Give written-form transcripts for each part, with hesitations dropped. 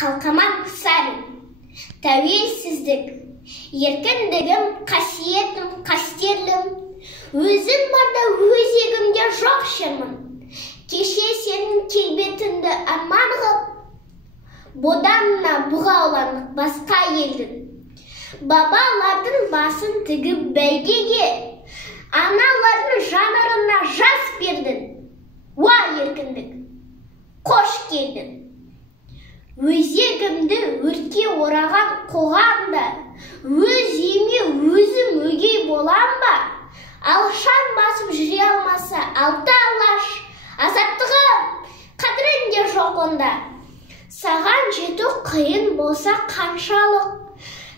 Қалқаман сарин. Тәуелсіздік. Еркіндігім, қасиетім, қастерлім. Өзім барда өзегімде жоқ шермін. Кеше сенің келбетіңді арман ғып, боданына бұғауланып басқа елдің. Бабалардың басын тігіп бәйгеге, аналардың жанарына жас бердің. Уа еркіндік, қош келдің. Өзегімді өртке ораған қоғамда, өз үйіме өзім өгей болам ба? Алшан басып жүре алмаса, алты алаш, азаттығым, қадірінде жоқ онда. Саған жету қиын болса қаншалық,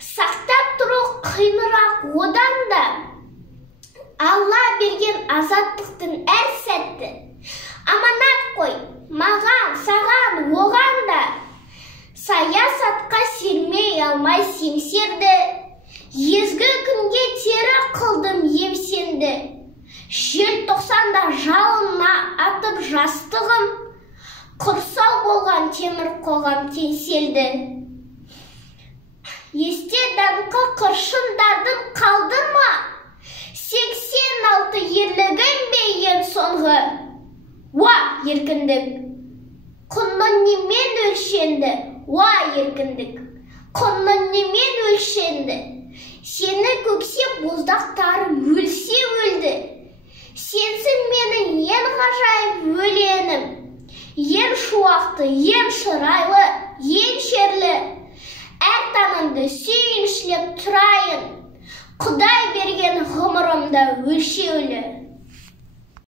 сақтап тұру қиынырақ одан да. Алла берген азаттықтың әр сәтті аманат қой, маған, саған, оған да. Саясатқа сермей алмай семсерді, езгі күнге тері қылдым емсенді. Желтоқсанда жалына атып жастығым, құрсау болған темір қоғам теңселді. Есте даңқы қыршындардың қалдың ма? 86 ерлігін бе ең соңғы? Уа еркіндік, құны немен өлшенді? Уа еркіндік, құны немен өлшенді? Сені көксеп боздақтарым өлсе өлді. Сенсің менің ең ғажайып өлеңім, ең шуақты, ең шырайлы, ең шерлі. Әр таңымды сүйіншілеп тұрайын, Құдай берген ғұмырымда өлшеулі.